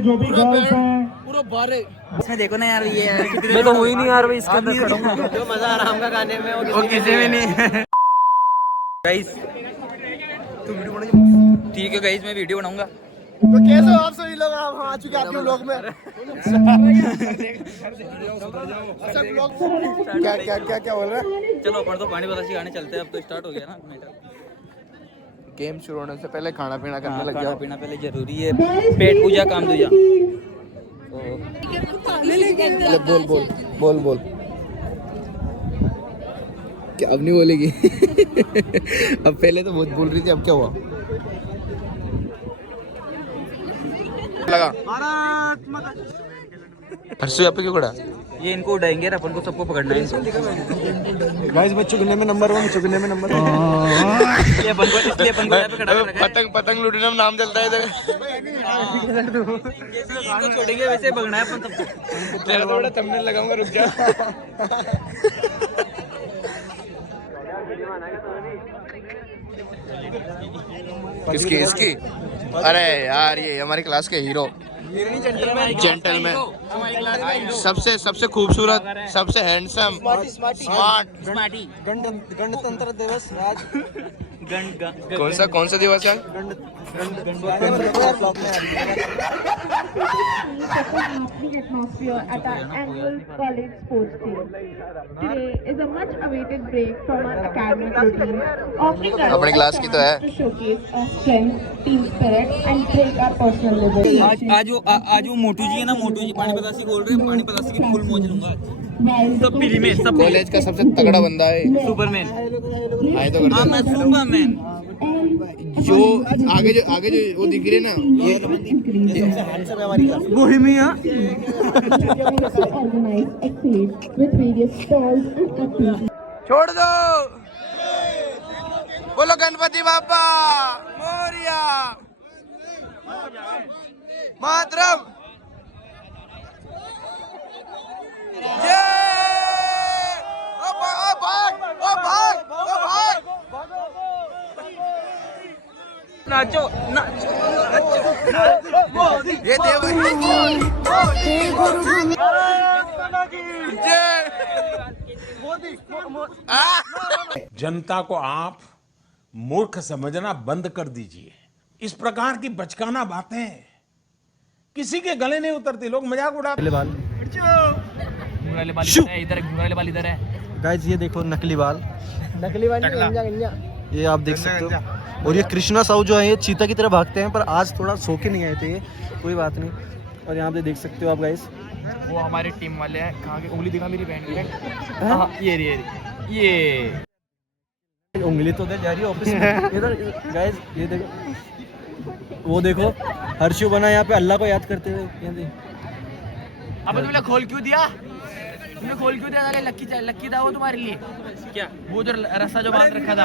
जो भी गर्ल्स हैं पूरा बारे इसमें देखो ना यार, ये मैं तो हुई नहीं यार भाई इसके अंदर खड़ा हूं। जो मजा आराम का खाने में वो किसी में नहीं। गाइस ठीक है गाइस, मैं वीडियो बनाऊंगा। तो कैसे हो आप सभी लोग? हम आ चुके हैं आपके ब्लॉग में। अच्छा ब्लॉग क्या क्या क्या क्या बोल रहे हैं? चलो अपन तो पानी बतासी खाने चलते हैं, अब तो स्टार्ट हो गया ना मैटर। गेम शुरू होने से पहले खाना पीना करने लग खाना जाओ। पीना पहले जरूरी है, पेट पूजा काम दूजा। बोल बोल बोल बोल। क्या अब नहीं बोलेगी? अब पहले तो बहुत बोल रही थी, अब क्या हुआ? लगा हर्षु यहाँ पे क्यों खड़ा? ये इनको उड़ाएंगे, अपन को सबको पकड़ना है इनको। गाइस बस चुगने में नंबर 1, चुगने में नंबर इसलिए अपन को यहाँ पे खड़ा कर रखा है। पतंग लूटने में नाम चलता है इधर। इनको छोड़ेंगे वैसे भगना है अपन सबको। तेरा तो बड़ा थंबनेल लगाऊंगा, रुक जा। किसकी इसकी? अरे यार ये हमारी क्लास के हीरो, जेंटलमैन, सबसे खूबसूरत, सबसे हैंडसम, स्मार्ट। गणतंत्र दिवस आज कौन सा दिवस है? happening atmosphere at our annual college sports day. Today is a much awaited break from our academic routine, offering us अपनी क्लास की तो है। to showcase our strength, team spirit and break our personal limits. आज वो मोटू जी है ना, मोटू जी पानी पतासी खोल रहे हैं। पानी पतासी की फुल मौज लूंगा आज। सब फ्री में, सब कॉलेज का सबसे तगड़ा बंदा है सुपरमैन। आए तो हाँ मैं सुपरमैन। जो आगे जो वो दिख रही है ना, ये Bohemia. Organize activities with various stalls and activities. छोड़ दो। बोलो गणपति बाप्पा मोरिया। मातरम। जय। ओ भाग। नाचो ये देव जनता को आप मूर्ख समझना बंद कर दीजिए। इस प्रकार की बचकाना बातें किसी के गले नहीं उतरती, लोग मजाक उड़ाते। इधर है। गाइस ये देखो नकली बाल ये आप देख सकते हो। और ये कृष्णा साहू जो है ये चीता की तरह भागते हैं, पर आज थोड़ा सो के नहीं आए थे, ये कोई बात नहीं। और यहाँ पे देख सकते हो आप गाइस, वो हमारे टीम वाले हैं। कहाँ के उंगली दिखा मेरी बहन की। हाँ ये उंगली तो उधर जा रही है ऑफिस में। इधर गाइस ये देखो, वो देखो हर्षु बना यहाँ पे अल्लाह को याद करते हुए। अब तुमने खोल क्यों दिया? लक्की था वो तुम्हारे लिए क्या? वो जो रस्सा जो बांध रखा था।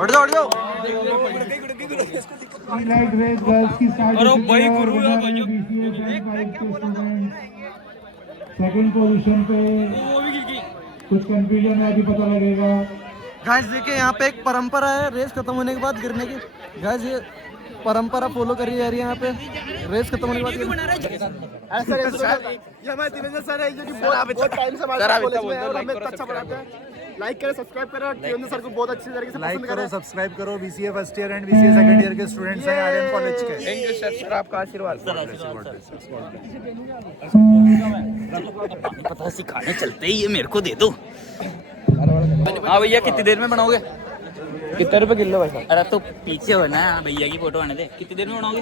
उठ जाओ। लाइट रेस गर्ल्स की स्टार्ट अरे भाई गुरु है भाई। सेकंड पोजीशन पे कुछ कंफ्यूजन है, अभी पता लगेगा। गाइस देखिए यहाँ पे एक परंपरा है रेस खत्म होने के बाद गिरने की। गाइस ये परंपरा फॉलो करी जा रही है यहाँ पे, रेस खत्म होने के बाद। ऐसा ये हमारे दिनेश सर है जो कि बहुत टाइम से हमारे कॉलेज में है और हमें अच्छा पढ़ाते हैं। लाइक करें, सब्सक्राइब करें और दिनेश सर को बहुत अच्छी तरीके से पसंद करें। सब्सक्राइब करो। BCA first year and BCA second year के स्टूडेंट्स हैं आर्यन कॉलेज के। थैंक यू सर, आपका आशीर्वाद। पता सिखाने चलते ही ये मेरे को दे दो। हाँ भैया कितनी देर में बनाओगे? कितने रुपए किलो भाई? अरे तो पीछे हो ना, भैया की फोटो आने दे। कितनी देर में बनाओगे?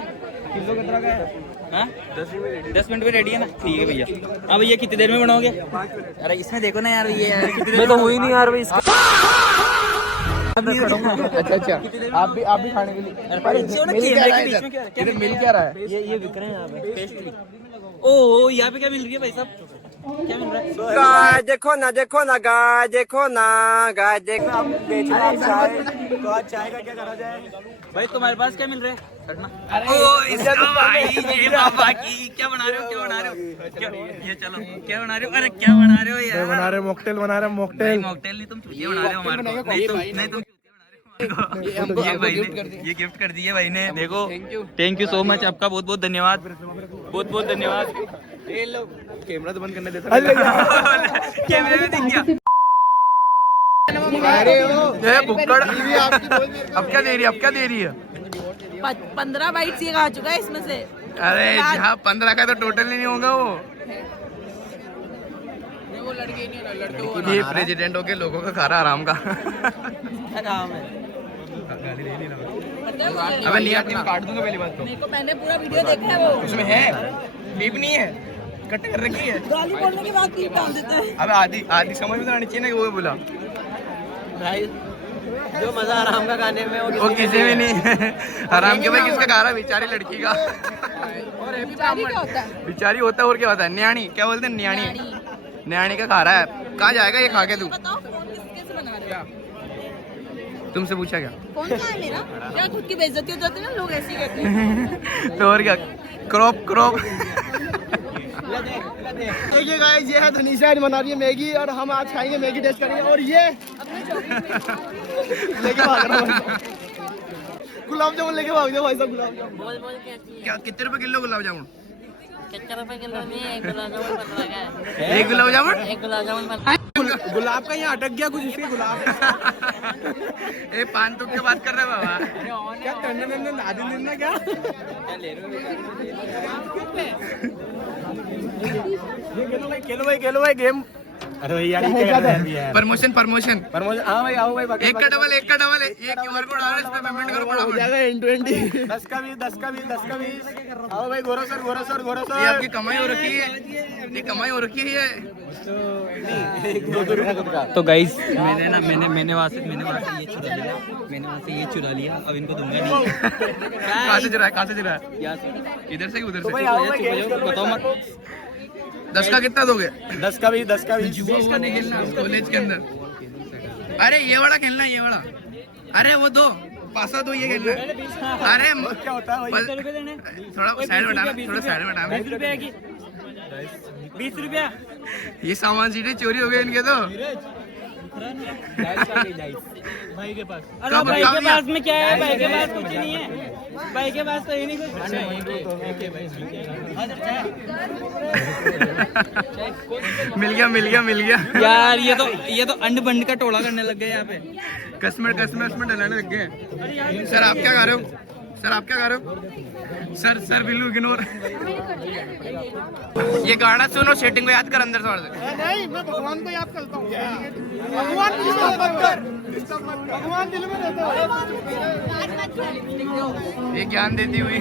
किलो कितना का है? हाँ 10 मिनट में रेडी है ना? ठीक है भैया। हाँ भैया कितनी देर में बनाओगे? अरे इसमें देखो ना यार, ये मैं तो हुई नहीं यार भाई इसके। अच्छा आप भी खाने के लिए मिल क्या रहा है? ये बिक रहे हैं यहाँ पे पेस्ट्री। ओ यहाँ पे क्या मिल रही है भाई साहब? क्या मिल रहा है? गाय देखो ना गाय देखो ना गाय देखो। चाय का क्या करा जाए भाई तुम्हारे पास क्या मिल रहा है? ओ इसका भाई ये बाबा की क्या बना रहे हो? ये चलो क्या बना रहे हो? अरे क्या बना रहे हो यार? बना रहे मॉकटेल मॉकटेल नहीं, तुम चूतिया बना रहे हो हमारे को। नहीं तुम ये भाई ने ये गिफ्ट कर दी है भाई ने, देखो थैंक यू सो मच, आपका बहुत बहुत धन्यवाद, बहुत बहुत धन्यवाद। कैमरा तो बंद करने देता कैमरे में दिख गया। अब क्या दे रही है, अब क्या दे रही है? 15 बाइट्स ये खा चुका है इसमें से। अरे यहाँ 15 का तो टोटल ही नहीं होगा वो। ये प्रेसिडेंट होके लोगों का खा रहा आराम का। अबे नहीं आती, काट दूंगा पहली बात तो। मेरे को मैंने पूरा वीडियो देखा है, वो उसमें है बीप नहीं है, कट कर रखी है। गाली बोलने के बाद क्लिप डाल देता है। अबे आधी आधी समझ में तो आनी चाहिए ना कि वो बोला। भाई जो मजा आराम का खाने में वो किसी में नहीं आराम के भाई किसका खा रहा है? बेचारी लड़की का। बेचारी क्या होता है? बेचारी होता है और क्या होता है? न्याणी क्या बोलते हैं? न्याणी न्याणी का खा रहा है। कहाँ जाएगा ये खा के? तू बताओ फोन कैसे बना रहे हो? तुमसे पूछा क्या? फोन कहाँ है मेरा? क्या खुद की बेइज्जती हो जाती है ना, लोग ऐसे ही कहते हैं। तो और क्या? Crop crop. देखिए गाइस, ये है धनीशा आज बना रही है मैगी और हम आज खाएंगे मैगी, टेस्ट करेंगे। और ये लेके भाग रहा हूँ, गुलाब जामुन लेके भाग जाओ भाई साहब। गुलाब जामुन क्या कितने रुपए किलो गुलाब जामुन? कितने रुपए किलो नहीं है? एक गुलाब जामुन 15 का है। एक गुलाब जामुन? एक गुलाब जामुन गुलाब का यहाँ अटक गया कुछ इसके गुलाब। ए पान तुक के बात कर रहे बाबा? क्या करने देना नादी लेना क्या? खेलो भाई गेम। अरे भैया प्रमोशन प्रमोशन। हाँ भाई आओ भाई, एक का डबल ये क्यूआर कोड आ रहा है, इस पे पेमेंट करो हो जाएगा एंड टू एंड। 10 का 20 आओ भाई, गोरो सर ये आपकी कमाई हो रखी है, ये कमाई हो रखी है। तो गाइस मैंने वहाँ से ये चुरा लिया, अब इनको दूंगा नहीं। कहाँ से चुरा है? इधर से कि उधर से? बताओ मत। 10 का कितना दोगे? 10 का 20 20 का नहीं खेलना कॉलेज के अंदर। अरे ये वाला खेलना, ये वाला। अरे वो दो पासा दो, ये खेलना। अरे क्या होता है? थोड़ा साइड में हटाना, 20 रुपया। ये सामान सीधे चोरी हो गए इनके तो। भाई के पास। अरे भाई के पास में क्या है? भाई के पास कुछ नहीं है, भाई के पास तो ही नहीं कुछ। मिल गया यार ये तो अंड बंड का टोला करने लग गए यहाँ पे। कसमेट डलाने लग गए। सर आप क्या खा रहे हो? Sir Billu ignore. ये गाना सुनो, सेटिंग को याद कर, अंदर छोड़ दे। नहीं, मैं भगवान को याद करता हूँ। भगवान दिल में रहता है। ये ज्ञान देती हुई।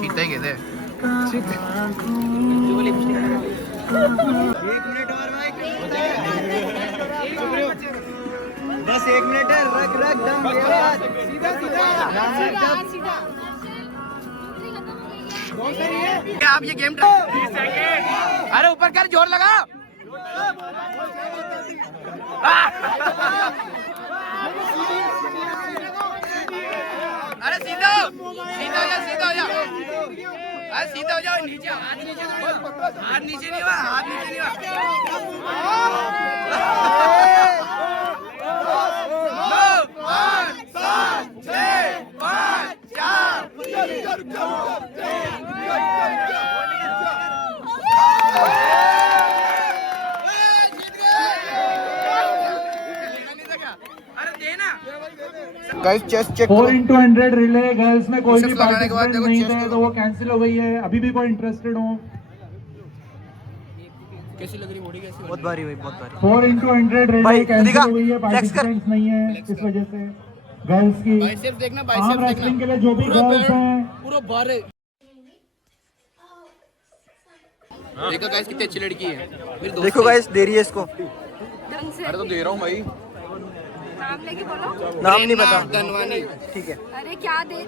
चीता ही कहते हैं। बस 1 मिनट है, रख दम क्या आप ये गेम? अरे ऊपर कर, जोर लगा। अरे सीधा हो जा। अरे सीधा हो जाओ, नीचे हाथ नीचे नहीं हुआ। हाथ नीचे नहीं हुआ। 5 7 6 5 4 guys chest check 4x100 relay girls में कोई भी Push-ups लगाने के बाद पार्टिसिपेंट देखो नहीं chest थे, तो वो कैंसिल हो गई है। अभी भी कोई इंटरेस्टेड हो? कैसी लग रही बॉडी? कैसी? बहुत भारी भाई, बहुत भारी। 4x100 रिले भाई, कैंसिल दिखा, हो गई है, flex कर। पार्टिसिपेंट्स नहीं है इस वजह से। गर्ल्स की बाइसेप्स देखना, आर्म बाइसेप्स रेसलिंग देखना। के लिए जो भी गर्ल्स हैं, पूरा भारे। देखो गाइस कितनी अच्छी लड़की है। देखो गाइस, दे रही है इसको। अरे तो दे रहा हूँ भाई। नाम लेके बोलो। नाम नहीं पता। धनवानी। ठीक है, अरे क्या दे?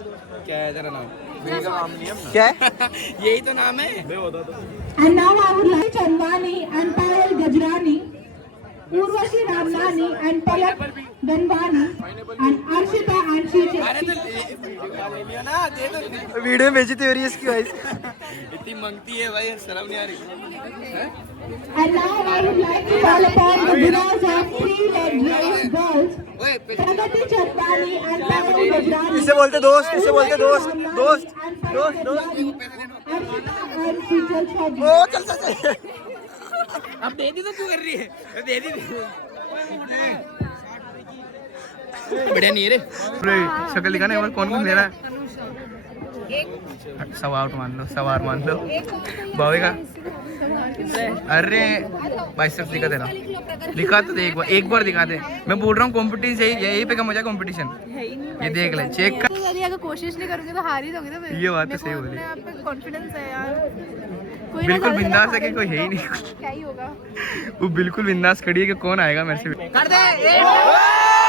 क्या है तेरा नाम? क्या है? यही तो नाम है। And now I would like Chandani and Payal Gajrani Urvashi Ramnani and Palak Danwani and Arshita and Shreya. Video में बेइज्जती हो रही है इसकी गाइस। इतनी मंगती है भाई, शर्म नहीं आ रही। And now I would like to call upon the winners of 3-leg race girls, Pragati Chatwani and Pavani Gajrani. इसे बोलते दोस्त, इसे बोलते दोस्त, दोस्त, दोस्त, दोस्त। Arshita and Shreya Chaudhary. ओ चल चल चल। अब दे दी तो क्यों कर रही है? दे दी। बढ़िया नहीं है रे। शक्ल दिखाने और कौन कौन ले रहा है? सवार मान लो, सवार मान लो। भावे का? अरे बाइसेप्स दिखा तेरा, दिखा तो दे एक बार दिखा दे। मैं बोल रहा हूँ कंपटीशन यही पे का मजा कंपटीशन। ये देख ले, चेक कर। अगर कोशिश नहीं करूंगी तो हार ही दोगे ना। ये बात तो सही बोली। आप पे कॉन्फिडेंस है यार। कोई बिल्कुल बिंदास है कि कोई है ही नहीं। क्या ही होगा। वो बिल्कुल बिंदास खड़ी है कि कौन आएगा मेरे से। कर दे।